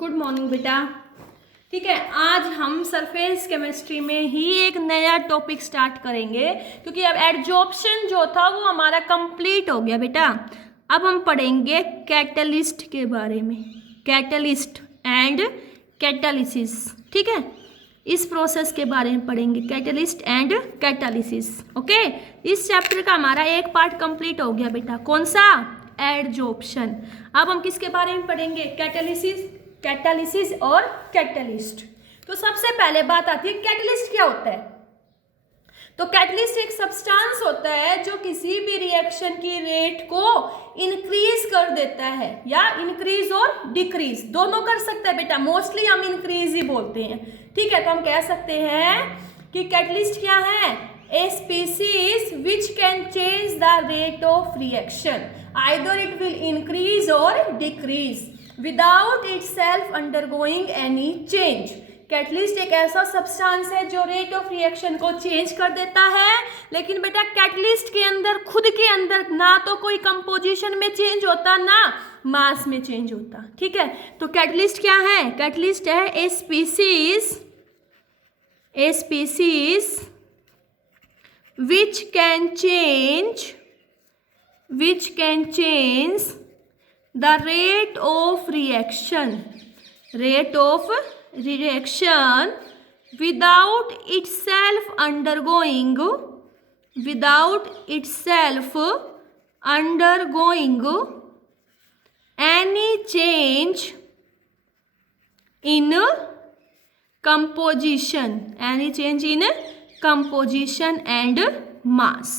Good morning बेटा। ठीक है, आज हम सरफेस केमिस्ट्री में ही एक नया टॉपिक स्टार्ट करेंगे क्योंकि अब एडजॉर्प्शन जो था वो हमारा कंप्लीट हो गया बेटा। अब हम पढ़ेंगे कैटलिस्ट के बारे में, कैटलिस्ट एंड कैटालिसिस। ठीक है, इस प्रोसेस के बारे में पढ़ेंगे, कैटलिस्ट एंड कैटालिसिस। ओके, इस चैप्टर का हमारा एक पार्ट कंप्लीट हो गया बेटा। कौन सा? एडजॉर्प्शन। अब हम किसके बारे में पढ़ेंगे? कैटालिसिस, कैटालिसिस और कैटलिस्ट। तो सबसे पहले बात आती है कैटलिस्ट क्या होता है। तो कैटलिस्ट एक सब्सटेंस होता है जो किसी भी रिएक्शन की रेट को इंक्रीज कर देता है, या इंक्रीज और डिक्रीज दोनों कर सकता है बेटा। मोस्टली हम इंक्रीज ही बोलते हैं। ठीक है, तो हम कह सकते हैं कि कैटलिस्ट क्या है? A species which can change the rate of reaction, either it will increase और decrease without itself undergoing any change. Catalyst एक ऐसा सब्सटेंस है जो रेट ऑफ रिएक्शन को चेंज कर देता है, लेकिन बेटा कैटलिस्ट के अंदर, खुद के अंदर ना तो कोई कंपोजिशन में चेंज होता ना मास में चेंज होता। ठीक है, तो कैटलिस्ट क्या है? कैटलिस्ट है a species which can change the rate of reaction without itself undergoing any change in composition and mass।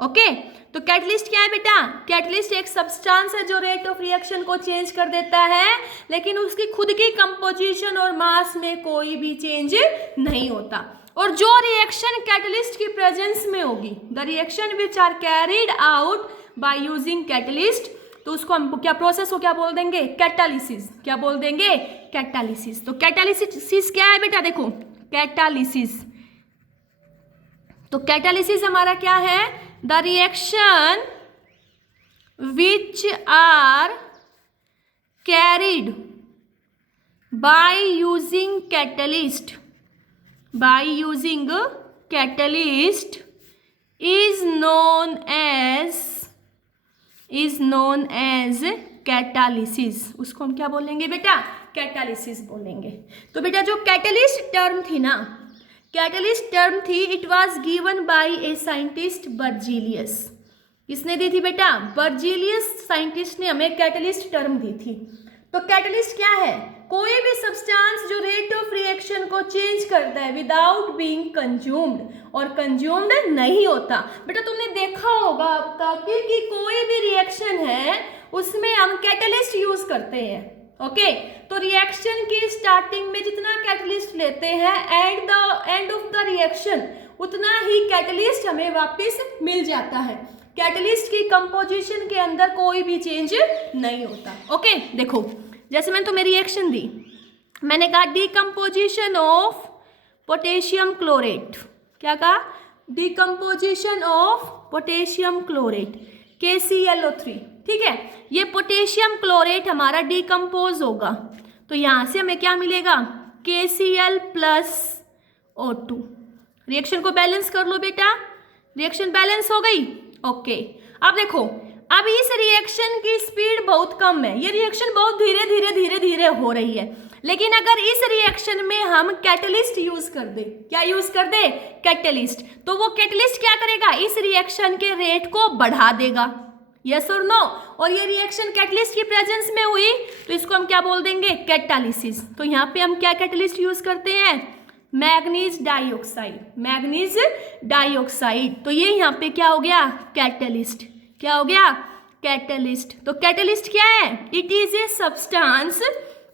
Okay, तो कैटलिस्ट क्या है बेटा? कैटलिस्ट एक सब्सटेंस है जो रेट ऑफ रिएक्शन को चेंज कर देता है, लेकिन उसकी खुद की कंपोजिशन और मास में कोई भी चेंज नहीं होता। और जो रिएक्शन कैटलिस्ट की प्रेजेंस में होगी, the reaction which are carried out by using catalyst, तो उसको हम क्या प्रोसेस को क्या बोल देंगे? कैटालिसिस। क्या बोल देंगे? कैटालिसिस। तो कैटालिसिस क्या है बेटा? देखो, कैटालिसिस, तो कैटालिसिस हमारा क्या है? The reaction which are carried by using catalyst is known as catalysis. उसको हम क्या बोलेंगे बेटा? कैटालिसिस बोलेंगे। तो बेटा जो कैटलिस्ट टर्म थी ना, कैटलिस्ट टर्म थी, it was given by a scientist Berzelius. किसने दी थी बेटा? बर्जीलियस साइंटिस्ट ने हमें कैटलिस्ट टर्म दी थी। तो कैटलिस्ट क्या है? कोई भी सब्सटेंस जो रेट ऑफ रिएक्शन को चेंज करता है विदाउट बीइंग कंज्यूम्ड, और कंज्यूम्ड नहीं होता। बेटा तुमने देखा होगा अब तक कि कोई भी रिएक्शन है उसमें हम कैटलिस्ट यूज करते हैं। ओके, तो रिएक्शन की स्टार्टिंग में जितना कैटलिस्ट लेते हैं, at the end of the reaction उतना ही कैटलिस्ट हमें वापस मिल जाता है। कैटलिस्ट की कंपोजिशन के अंदर कोई भी चेंज नहीं होता। ओके, देखो जैसे मैंने तुम्हें रिएक्शन दी, मैंने कहा डिकम्पोजिशन ऑफ पोटेशियम क्लोरेट। क्या कहा? Decomposition of potassium chlorate, KClO3। ठीक है, ये पोटेशियम क्लोरेट हमारा डिकम्पोज होगा, तो यहाँ से हमें क्या मिलेगा? KCl+O2। रिएक्शन को बैलेंस कर लो बेटा, रिएक्शन बैलेंस हो गई। ओके, अब देखो, अब इस रिएक्शन की स्पीड बहुत कम है, ये रिएक्शन बहुत धीरे धीरे हो रही है, लेकिन अगर इस रिएक्शन में हम कैटलिस्ट यूज कर दे, क्या यूज कर दे? कैटलिस्ट, तो वो कैटलिस्ट क्या करेगा? इस रिएक्शन के रेट को बढ़ा देगा। यस और नो? और ये रिएक्शन कैटलिस्ट की प्रेजेंस में हुई, तो इसको हम क्या बोल देंगे? कैटालिसिस। तो यहाँ पे हम क्या कैटलिस्ट यूज करते हैं? Manganese dioxide. तो ये यहाँ पे क्या हो गया? कैटलिस्ट। क्या हो गया? कैटलिस्ट। तो कैटलिस्ट क्या है? It is a substance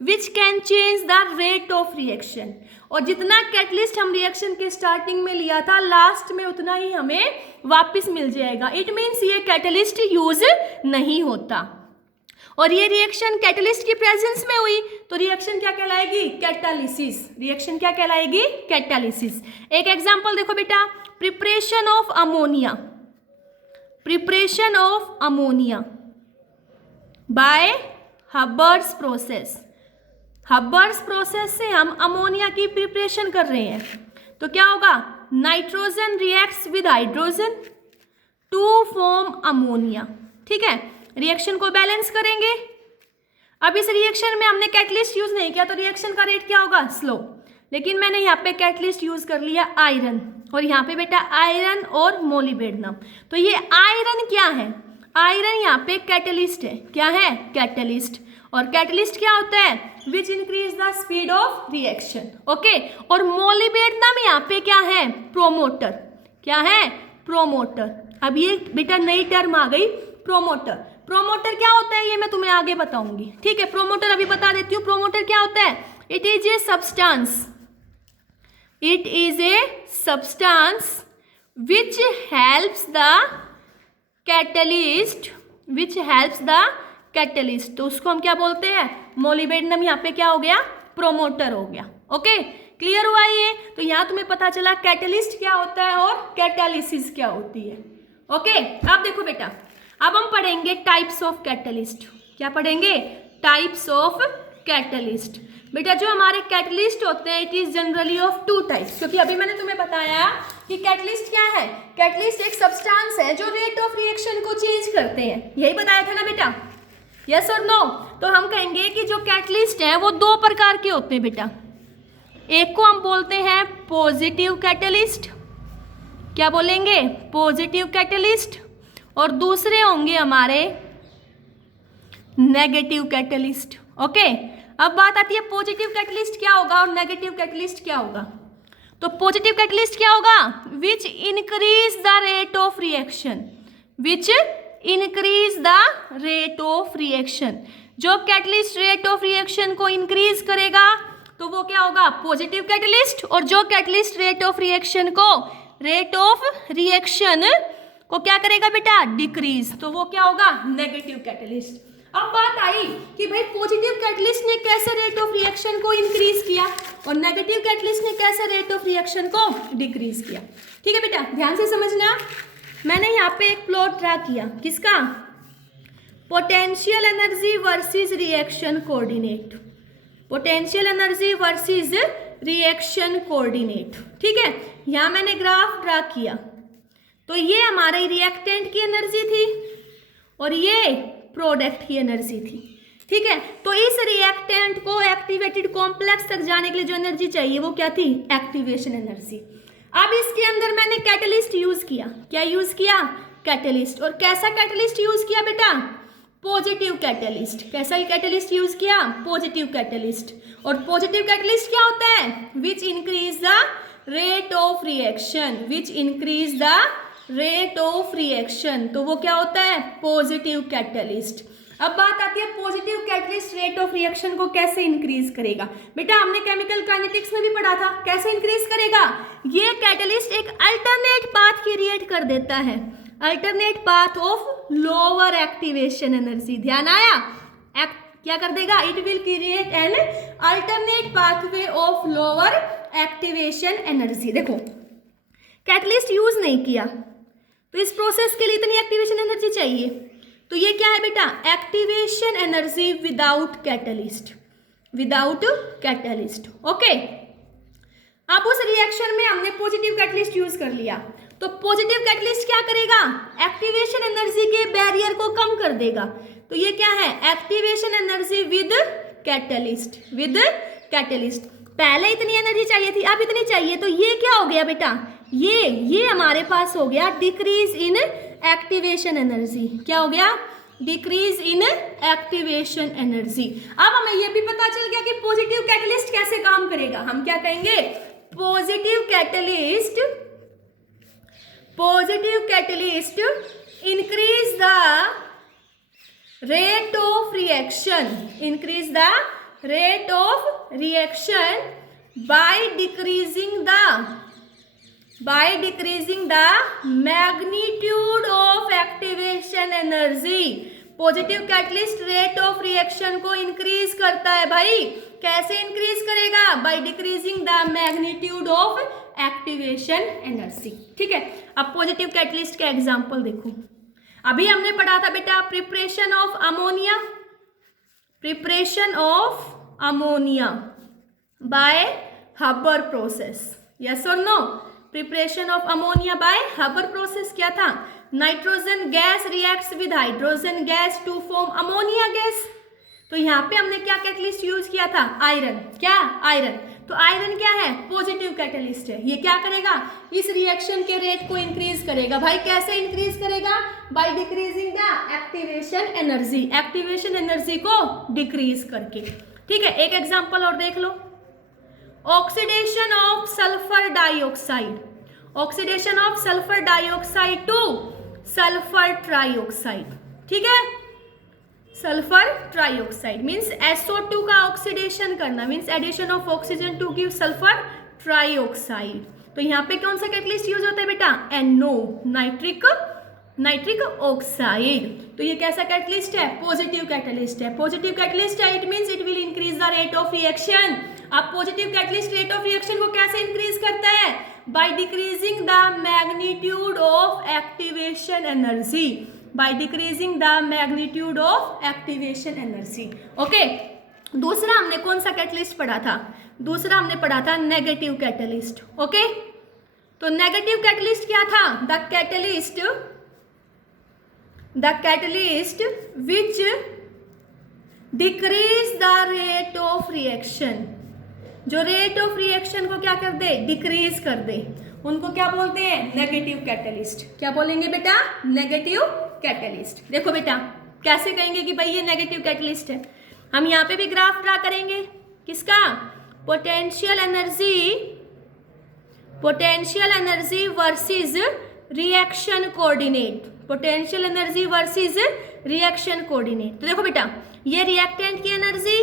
which can change the rate of reaction, और जितना कैटलिस्ट हम रिएक्शन के स्टार्टिंग में लिया था, लास्ट में उतना ही हमें वापस मिल जाएगा। इट मीन्स ये कैटलिस्ट यूज नहीं होता। और ये रिएक्शन कैटलिस्ट की प्रेजेंस में हुई, तो रिएक्शन क्या कहलाएगी? कैटालिसिस। रिएक्शन क्या कहलाएगी? कैटालिसिस। एक एग्जांपल देखो बेटा, preparation of ammonia by Haber's process. Haber's process से हम अमोनिया की प्रिपरेशन कर रहे हैं, तो क्या होगा, nitrogen reacts with hydrogen to form ammonia. ठीक है, रिएक्शन को बैलेंस करेंगे। अब इस रिएक्शन में हमने कैटलिस्ट यूज नहीं किया तो रिएक्शन का रेट क्या होगा, स्लो। लेकिन मैंने यहाँ पे कैटलिस्ट यूज कर लिया आयरन, और यहाँ पे बेटा आयरन और मोलिबेडनम। तो ये आयरन क्या है, आयरन यहाँ पे कैटलिस्ट है। क्या है, कैटलिस्ट। और कैटलिस्ट क्या होता है, which increase the speed of reaction. Okay, और मोलिबेडनम यहाँ पे क्या है, प्रोमोटर। क्या है, प्रोमोटर। अब ये बेटा नई टर्म आ गई, प्रोमोटर। प्रोमोटर क्या होता है ये मैं तुम्हें आगे बताऊंगी। ठीक है, प्रोमोटर अभी बता देती हूँ। प्रोमोटर क्या होता है, it is a substance, it is a substance which helps the catalyst, which helps the catalyst. तो उसको हम क्या बोलते हैं, मोलिबेडनम। यहाँ पे क्या हो गया, प्रोमोटर हो गया। ओके, क्लियर हुआ ये। तो यहाँ तुम्हें पता चला कैटलिस्ट क्या होता है और कैटालिसिस क्या होती है। ओके, अब देखो बेटा, अब हम पढ़ेंगे टाइप्स ऑफ कैटलिस्ट। क्या पढ़ेंगे, टाइप्स ऑफ कैटलिस्ट। बेटा जो हमारे कैटलिस्ट होते हैं it is generally of two types, क्योंकि अभी मैंने तुम्हें बताया कि कैटलिस्ट क्या है, कैटलिस्ट एक सब्सटेंस है जो रेट ऑफ रिएक्शन को चेंज करते हैं। यही बताया था ना बेटा, यस और नो। तो हम कहेंगे कि जो कैटलिस्ट है वो दो प्रकार के होते हैं बेटा। एक को हम बोलते हैं पॉजिटिव कैटलिस्ट, क्या बोलेंगे, पॉजिटिव कैटलिस्ट। और दूसरे होंगे हमारे नेगेटिव कैटलिस्ट। ओके, अब बात आती है पॉजिटिव कैटलिस्ट क्या होगा और नेगेटिव कैटलिस्ट क्या होगा। तो पॉजिटिव कैटलिस्ट क्या होगा, which increase the rate of reaction, which increase the rate of reaction. जो कैटलिस्ट रेट ऑफ रिएक्शन को इंक्रीज करेगा तो वो क्या होगा, पॉजिटिव कैटलिस्ट। और जो कैटलिस्ट रेट ऑफ रिएक्शन को क्या करेगा बेटा, डिक्रीज, तो वो क्या होगा, नेगेटिव कैटलिस्ट। अब बात आई कि भाई पॉजिटिव कैटलिस्ट ने कैसे रेट ऑफ रिएक्शन को इंक्रीज किया और नेगेटिव कैटलिस्ट ने कैसे रेट ऑफ रिएक्शन को डिक्रीज किया। ठीक है बेटा, ध्यान से समझना। मैंने यहाँ पे एक प्लॉट ड्रा किया, किसका, potential energy versus reaction coordinate, potential energy versus reaction coordinate. ठीक है, यहाँ मैंने ग्राफ ड्रा किया। तो ये हमारे रिएक्टेंट की एनर्जी थी और ये प्रोडक्ट की एनर्जी थी। ठीक है, तो इस रिएक्टेंट को एक्टिवेटेड कॉम्प्लेक्स तक जाने के लिए जो एनर्जी चाहिए वो क्या थी, एक्टिवेशन एनर्जी। अब इसके अंदर मैंने कैटलिस्ट यूज किया। क्या यूज किया, कैटलिस्ट। और कैसा कैटलिस्ट यूज किया बेटा, पॉजिटिव कैटलिस्ट। कैसा कैटलिस्ट यूज किया, पॉजिटिव कैटलिस्ट। और पॉजिटिव कैटलिस्ट क्या होता है, which increase the rate of reaction, which increase the rate of reaction. तो वो क्या होता है, पॉजिटिव कैटलिस्ट। अब बात आती है positive catalyst rate of reaction को कैसे इंक्रीज करेगा। बेटा हमने केमिकल काइनेटिक्स में भी पढ़ा था, कैसे इंक्रीज करेगा, ये कैटलिस्ट एक अल्टरनेट पाथ क्रिएट कर देता है, alternate path of lower activation energy. ध्यान आया, क्या कर देगा, it will create an alternate pathway of lower activation energy. देखो कैटलिस्ट यूज नहीं किया तो इस प्रोसेस के लिए इतनी एक्टिवेशन एनर्जी चाहिए, तो ये क्या है बेटा, activation energy without catalyst, without catalyst. Okay, अब उस रिएक्शन में हमने पॉजिटिव कैटलिस्ट यूज कर लिया, तो पॉजिटिव कैटलिस्ट क्या करेगा, एक्टिवेशन एनर्जी के बैरियर को कम कर देगा। तो ये क्या है, activation energy with catalyst, with catalyst. पहले इतनी एनर्जी चाहिए थी, अब इतनी चाहिए, तो ये क्या हो गया बेटा, ये हमारे पास हो गया डिक्रीज इन एक्टिवेशन एनर्जी। क्या हो गया, डिक्रीज इन एक्टिवेशन एनर्जी। अब हमें ये भी पता चल गया कि पॉजिटिव कैटलिस्ट कैसे काम करेगा। हम क्या कहेंगे, positive catalyst increase the rate of reaction, increase the rate of reaction by decreasing the magnitude of activation energy। Positive catalyst rate of reaction को इंक्रीज करता है भाई, कैसे इंक्रीज करेगा, by decreasing the magnitude of activation energy. ठीक है, अब positive catalyst का एग्जांपल देखो। अभी हमने पढ़ा था बेटा preparation of ammonia, preparation of ammonia by Haber process, yes और no? Preparation of ammonia by Haber process क्या था? Nitrogen gas reacts with hydrogen gas to form ammonia gas. तो यहाँ पे हमने क्या कैटलिस्ट यूज किया था? आयरन। क्या? आयरन। तो आयरन क्या है? पॉजिटिव कैटलिस्ट है। ये क्या करेगा? इस रिएक्शन के रेट को इंक्रीज करेगा। भाई कैसे इंक्रीज करेगा? By decreasing the activation energy, activation energy को डिक्रीज करके। ठीक है, एक एग्जांपल और देख लो। Oxidation of sulphur dioxide, oxidation of sulphur dioxide to sulphur trioxide. ठीक है, सल्फर ट्राइऑक्साइड मीन्स SO2 का ऑक्सीडेशन करना, means addition of oxygen to give sulphur trioxide. तो यहाँ पे कौन सा कैटलिस्ट यूज होता है बेटा? NO, nitric oxide. तो ये कैसा कैटलिस्ट है? पॉजिटिव कैटलिस्ट है। पॉजिटिव कैटलिस्ट है, it means it will increase the rate of reaction. अब positive catalyst rate of reaction को कैसे इंक्रीज करता है? By decreasing the magnitude of activation energy, by decreasing the magnitude of activation energy. Okay, दूसरा हमने कौन सा कैटलिस्ट पढ़ा था? दूसरा हमने पढ़ा था नेगेटिव कैटलिस्ट। ओके, तो नेगेटिव कैटलिस्ट क्या था? The catalyst which decrease the rate of reaction, जो रेट ऑफ रिएक्शन को क्या कर दे? डिक्रीज कर दे, उनको क्या बोलते हैं? Negative catalyst. क्या बोलेंगे बेटा? Negative catalyst. देखो बेटा कैसे कहेंगे कि भाई ये नेगेटिव कैटलिस्ट है। हम यहाँ पे भी ग्राफ ड्रा करेंगे। किसका? Potential energy versus reaction coordinate, potential energy versus reaction coordinate. तो देखो बेटा, ये रिएक्टेंट की एनर्जी,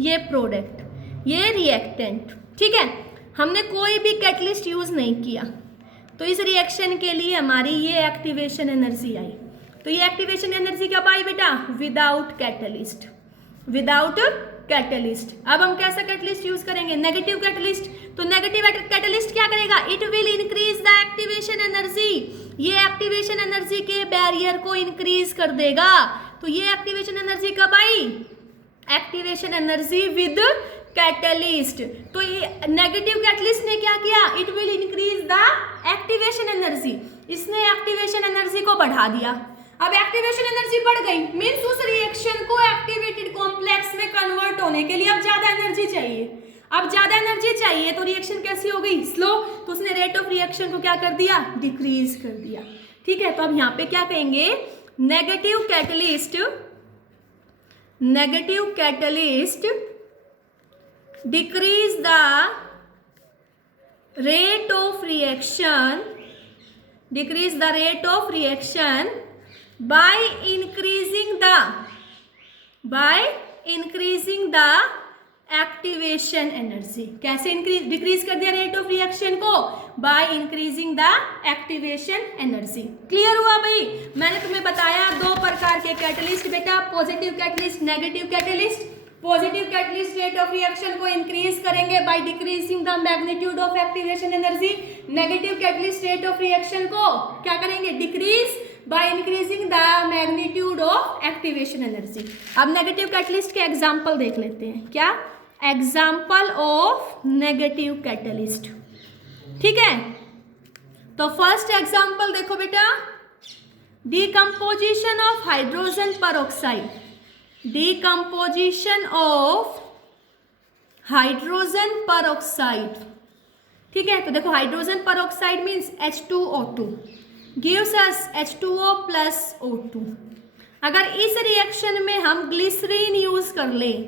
ये प्रोडक्ट, ये रिएक्टेंट। ठीक है, हमने कोई भी कैटलिस्ट यूज नहीं किया, तो इस रिएक्शन के लिए हमारी ये एक्टिवेशन एनर्जी आई। तो ये एक्टिवेशन एनर्जी कब आई बेटा? Without catalyst, without catalyst. अब हम कैसा कैटलिस्ट यूज करेंगे? Negative catalyst. तो नेगेटिव कैटलिस्ट क्या करेगा? It will increase the activation energy, ये एक्टिवेशन एनर्जी के बैरियर को इंक्रीज कर देगा। तो ये एक्टिवेशन एनर्जी कब आई? Activation energy with catalyst. तो ये नेगेटिव कैटलिस्ट ने क्या किया? It will increase the activation energy, इसने एक्टिवेशन एनर्जी को बढ़ा दिया। अब एक्टिवेशन एनर्जी बढ़ गई, मीन्स उस रिएक्शन को एक्टिवेटेड कॉम्प्लेक्स में कन्वर्ट होने के लिए अब ज्यादा एनर्जी चाहिए। अब ज्यादा एनर्जी चाहिए तो रिएक्शन कैसी हो गई? स्लो। तो उसने रेट ऑफ रिएक्शन को क्या कर दिया? डिक्रीज कर दिया। ठीक है, तो अब यहाँ पे क्या कहेंगे? Negative catalyst decrease the rate of reaction by increasing the activation energy। कैसे डिक्रीज कर दिया रेट ऑफ रिएक्शन को? By increasing the activation energy. Clear हुआ भाई? मैंने तुम्हें बताया दो प्रकार के कैटलिस्ट बेटा, positive catalyst, negative catalyst. Positive catalyst rate of reaction को इंक्रीज करेंगे bye decreasing the magnitude of activation energy. Negative catalyst rate of reaction को क्या करेंगे? Decrease by increasing the magnitude of activation energy. अब negative catalyst के example देख लेते हैं। क्या? Example of negative catalyst. ठीक है, तो फर्स्ट एग्जांपल देखो बेटा, decomposition of hydrogen peroxide, decomposition of hydrogen peroxide. ठीक है, तो देखो hydrogen peroxide means H2O2 gives us H2O plus O2। अगर इस रिएक्शन में हम ग्लिसरीन यूज कर लें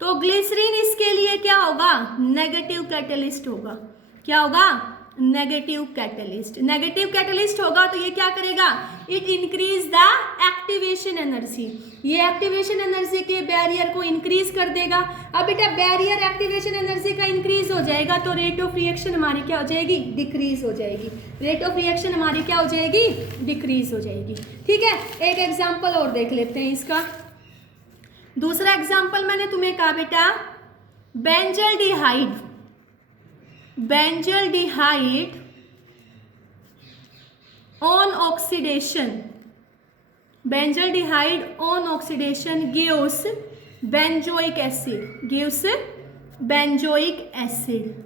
तो ग्लिसरीन इसके लिए क्या होगा? नेगेटिव कैटलिस्ट होगा। क्या होगा? Negative catalyst. नेगेटिव कैटलिस्ट होगा तो ये क्या करेगा? It increase the activation energy, ये एक्टिवेशन एनर्जी के बैरियर को इंक्रीज कर देगा। अब बेटा बैरियर एक्टिवेशन एनर्जी का इंक्रीज हो जाएगा तो रेट ऑफ रिएक्शन हमारी क्या हो जाएगी? डिक्रीज हो जाएगी। रेट ऑफ रिएक्शन हमारी क्या हो जाएगी? डिक्रीज हो जाएगी। ठीक है, एक एग्जाम्पल और देख लेते हैं इसका। दूसरा एग्जाम्पल मैंने तुम्हें कहा बेटा, benzaldehyde on oxidation, gives benzoic acid gives benzoic acid.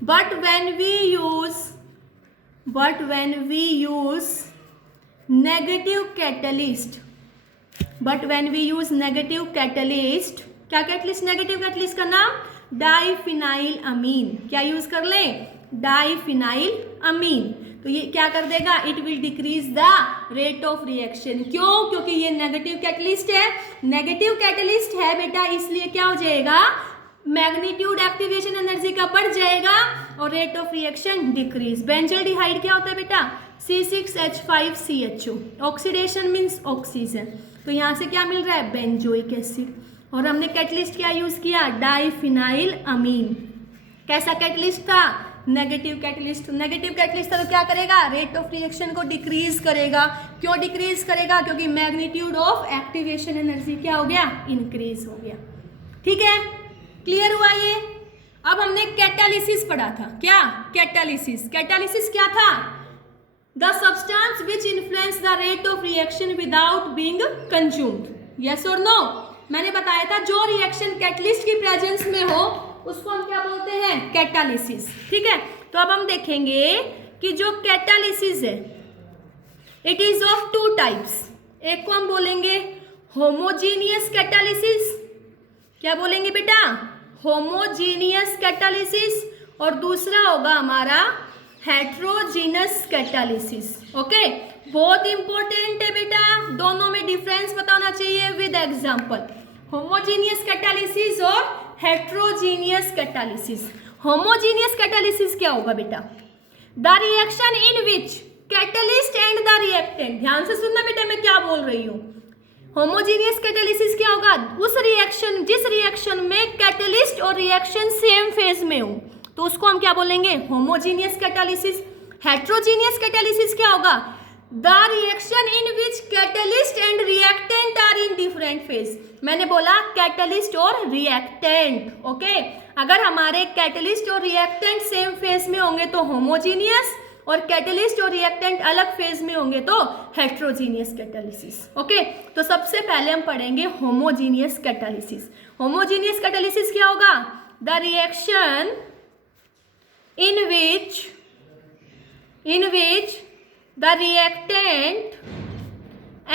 But when we use negative catalyst, क्या कैटलिस्ट, नेगेटिव कैटलिस्ट का नाम डाइफिनाइल अमीन, क्या यूज कर लें, डाइफिनाइल अमीन, तो ये क्या कर देगा, it will decrease the rate of reaction. क्यों, क्योंकि ये नेगेटिव कैटलिस्ट है, नेगेटिव कैटलिस्ट है बेटा, इसलिए क्या हो जाएगा, मैग्नीट्यूड एक्टिवेशन एनर्जी का बढ़ जाएगा और rate of reaction decrease. Benzaldehyde क्या होता है बेटा, C6H5CHO, ऑक्सीडेशन मीन्स ऑक्सीजन, तो यहाँ से क्या मिल रहा है, बेंजोइक एसिड, और हमने कैटलिस्ट क्या यूज किया, डाइफिनाइल अमीन। कैसा कैटलिस्ट था, नेगेटिव कैटलिस्ट, नेगेटिव कैटलिस्ट तो क्या करेगा, रेट ऑफ रिएक्शन को डिक्रीज करेगा। क्यों डिक्रीज करेगा, क्योंकि मैग्नीट्यूड ऑफ एक्टिवेशन एनर्जी क्या हो गया, इंक्रीज हो गया। ठीक है, क्लियर हुआ ये। अब हमने कैटालिसिस पढ़ा था, क्या कैटालिसिस, कैटालिसिस क्या था, the substance which influence the rate of reaction without being consumed, yes और नो। मैंने बताया था जो रिएक्शन कैटलिस्ट की प्रेजेंस में हो उसको हम क्या बोलते हैं, कैटालिसिस। ठीक है, तो अब हम देखेंगे कि जो कैटालिसिस है it is of two types. एक को हम बोलेंगे होमोजीनियस कैटालिसिस, क्या बोलेंगे बेटा, होमोजीनियस कैटालिसिस, और दूसरा होगा हमारा हेट्रोजीनस कैटालिसिस। ओके, बहुत इंपॉर्टेंट है बेटा, दोनों में डिफरेंस बताना चाहिए विद एग्जांपल, होमोजीनियस कैटालिसिस और हेट्रोजीनियस कैटालिसिस। होमोजीनियस कैटालिसिस क्या होगा बेटा, the reaction in which catalyst and the reactant, ध्यान से सुनना बेटा मैं क्या बोल रही हूँ। होमोजीनियस कैटालिसिस क्या होगा, उस रिएक्शन, जिस रिएक्शन में कैटलिस्ट और रिएक्शन सेम फेज में हो, तो उसको हम क्या बोलेंगे, होमोजीनियस कैटालिसिस। हेट्रोजीनियस कैटालिसिस क्या होगा, the reaction in which catalyst and reactant are in different phase. मैंने बोला कैटलिस्ट और रिएक्टेंट। ओके, अगर हमारे कैटलिस्ट और रिएक्टेंट सेम फेज में होंगे तो होमोजीनियस, और कैटलिस्ट और रिएक्टेंट अलग फेज में होंगे तो हेट्रोजीनियस कैटालिसिस। ओके, तो सबसे पहले हम पढ़ेंगे होमोजीनियस कैटालिसिस। होमोजीनियस कैटालिसिस क्या होगा, the reaction in which the reactant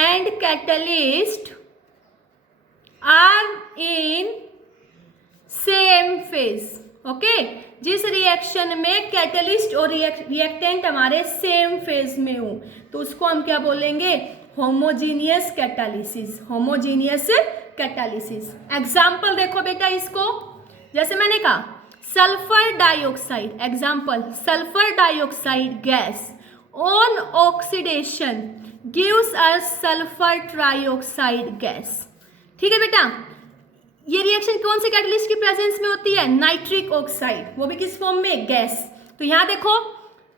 and catalyst are in same phase। Okay, जिस रिएक्शन में कैटलिस्ट और रिएक्टेंट हमारे सेम फेज में हो तो उसको हम क्या बोलेंगे, homogeneous catalysis, homogeneous catalysis. Example देखो बेटा इसको, जैसे मैंने कहा sulphur dioxide, example sulphur dioxide gas on oxidation gives us sulphur trioxide gas. ठीक है बेटा, ये रिएक्शन कौन से कैटलिस्ट की प्रेजेंस में होती है, नाइट्रिक ऑक्साइड, वो भी किस फॉर्म में, गैस। तो यहाँ देखो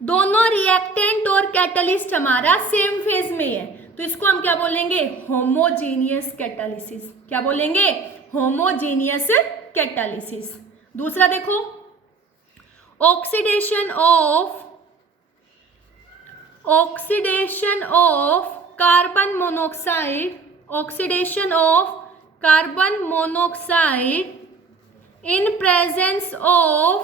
दोनों रिएक्टेंट और कैटलिस्ट हमारा सेम फेज में है, तो इसको हम क्या बोलेंगे, होमोजीनियस कैटालिसिस। क्या बोलेंगे, होमोजीनियस कैटालिसिस। दूसरा देखो, oxidation of carbon monoxide, oxidation of carbon monoxide in presence of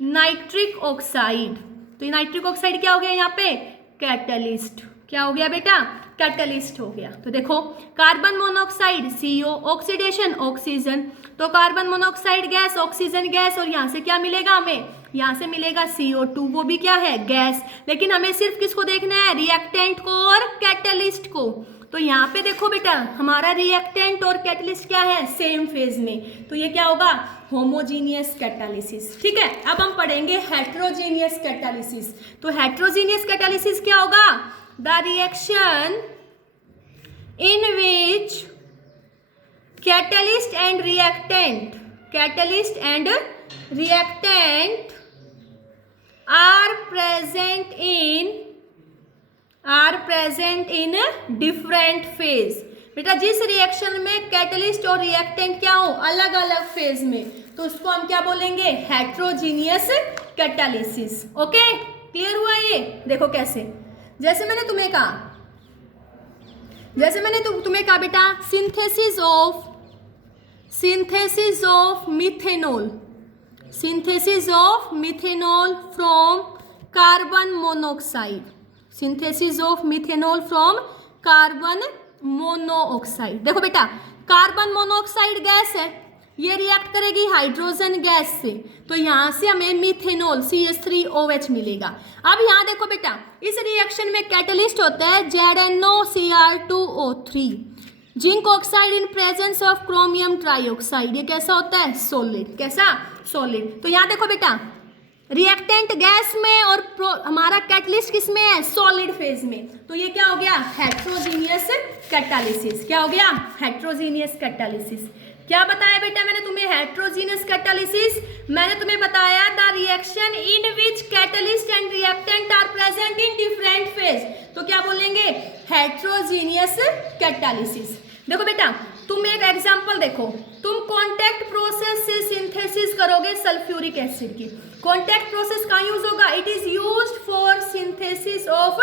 nitric oxide. तो ये नाइट्रिक ऑक्साइड क्या हो गया यहाँ पे, कैटलिस्ट। क्या हो गया बेटा, कैटलिस्ट हो गया। तो देखो carbon monoxide CO, oxidation oxygen, तो carbon monoxide gas, oxygen gas, और यहाँ से क्या मिलेगा हमें, यहाँ से मिलेगा CO2, वो भी क्या है, गैस। लेकिन हमें सिर्फ किसको देखना है, रिएक्टेंट को और कैटलिस्ट को। तो यहाँ पे देखो बेटा हमारा रिएक्टेंट और कैटलिस्ट क्या है, सेम फेज में, तो ये क्या होगा, होमोजीनियस कैटालिसिस। ठीक है, अब हम पढ़ेंगे हेट्रोजीनियस कैटालिसिस। तो हेट्रोजीनियस कैटालिसिस क्या होगा, the reaction in which catalyst and reactant are present in different phase। बेटा जिस रिएक्शन में कैटलिस्ट और रिएक्टेंट क्या हो, अलग अलग फेज में, तो उसको हम क्या बोलेंगे, हेट्रोजीनियस कैटालिसिस। ओके, क्लियर हुआ ये। देखो कैसे, जैसे मैंने तुम्हें कहा बेटा, synthesis synthesis of methanol, synthesis of methanol from carbon monoxide, synthesis of methanol from carbon monoxide। देखो बेटा, कार्बन मोनोऑक्साइड गैस है, ये रिएक्ट करेगी हाइड्रोजन गैस से, तो यहाँ से हमें मिथेनॉल CH3OH मिलेगा। अब यहाँ देखो बेटा, इस रिएक्शन में कैटलिस्ट होता है ZnOCr2O3, zinc oxide in presence of chromium trioxide. ये कैसा होता है? सॉलिड। कैसा? सॉलिड। तो यहाँ देखो बेटा, रिएक्टेंट गैस में और हमारा कैटलिस्ट किस में है? सॉलिड फेज में। तो ये क्या हो गया? Heterogeneous catalysis. क्या हो गया? Heterogeneous catalysis. क्या बताया बेटा मैंने तुम्हें? Heterogeneous catalysis. मैंने तुम्हें बताया the reaction in which catalyst and reactant are present in different phase. तो क्या बोलेंगे? Heterogeneous catalysis. देखो बेटा, तुम एक एग्जांपल देखो, तुम कॉन्टैक्ट प्रोसेस से सिंथेसिस करोगे सल्फ्यूरिक एसिड की। कॉन्टैक्ट प्रोसेस कहाँ यूज होगा? It is used for synthesis of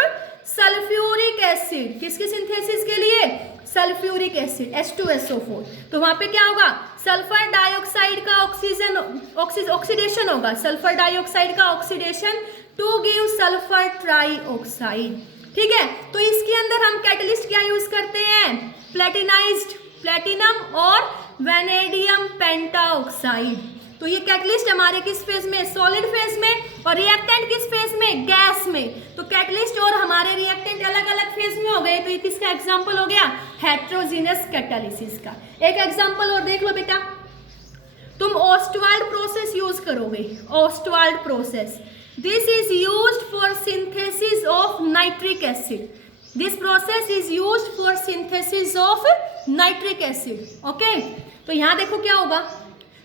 sulphuric acid. किसकी सिंथेसिस के लिए? Sulphuric acid H2SO4। तो वहां पे क्या होगा? सल्फर डाइऑक्साइड का ऑक्सीडेशन होगा, सल्फर डाइऑक्साइड का oxidation to give sulphur trioxide. ठीक है, तो इसके अंदर हम कैटलिस्ट क्या यूज करते हैं? प्लेटिनाइज्ड प्लेटिनम और वेनेडियम पेंटाऑक्साइड। तो ये कैटलिस्ट हमारे किस फेज में? सॉलिड फेज में। और रिएक्टेंट किस फेज में? गैस में। तो कैटलिस्ट और हमारे रिएक्टेंट अलग अलग फेज में हो गए, तो ये किसका एग्जांपल हो गया? हेट्रोजीनियस कैटालिसिस का। एक एग्जांपल और देख लो बेटा, तुम ओस्टवाल्ड प्रोसेस यूज करोगे। Ostwald process, this is used for synthesis of nitric acid. This process is used for synthesis of nitric acid. Okay, तो यहां देखो क्या होगा,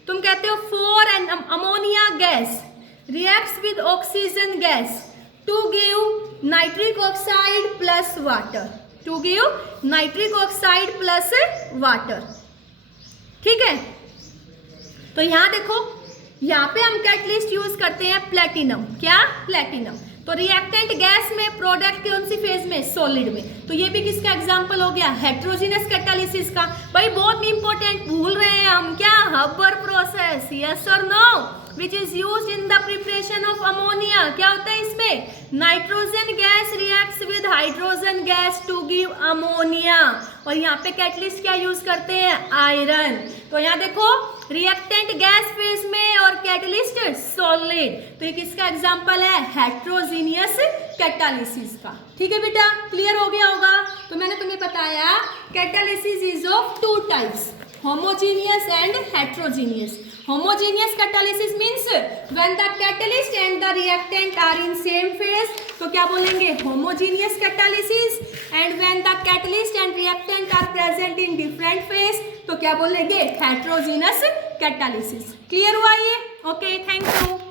तुम कहते हो 4 N ammonia gas reacts with oxygen gas to give nitric oxide plus water, to give nitric oxide plus water. ठीक है, तो यहां देखो, यहाँ पे हम कैटलिस्ट यूज करते हैं प्लेटिनम। क्या? प्लेटिनम। तो रिएक्टेंट गैस में, प्रोडक्ट कौन सी फेज में? सॉलिड में। तो ये भी किसका एग्जांपल हो गया? हेट्रोजीनियस कैटालिसिस का। भाई बहुत इंपॉर्टेंट, भूल रहे हैं हम। क्या? हबर प्रोसेस, यस और no, which is used in the preparation of ammonia. क्या होता है इसमें? Nitrogen gas reacts with hydrogen gas to give ammonia. और यहाँ पे कैटलिस्ट क्या यूज करते हैं? आयरन। तो यहाँ देखो, रिएक्टेंट गैस फेज में और कैटलिस्ट सॉलिड। तो ये किसका एग्जांपल है? हेट्रोजीनियस कैटालिसिस का। ठीक है बेटा, क्लियर हो गया होगा। तो मैंने तुम्हें बताया catalysis is of 2 types, homogeneous and heterogeneous. Homogeneous catalysis means when the catalyst and the reactant are in same phase, तो क्या बोलेंगे? Homogeneous catalysis। and when the catalyst and reactant are present in different phase, तो क्या बोलेंगे? Heterogeneous catalysis। Clear हुआ ये? Okay, thank you.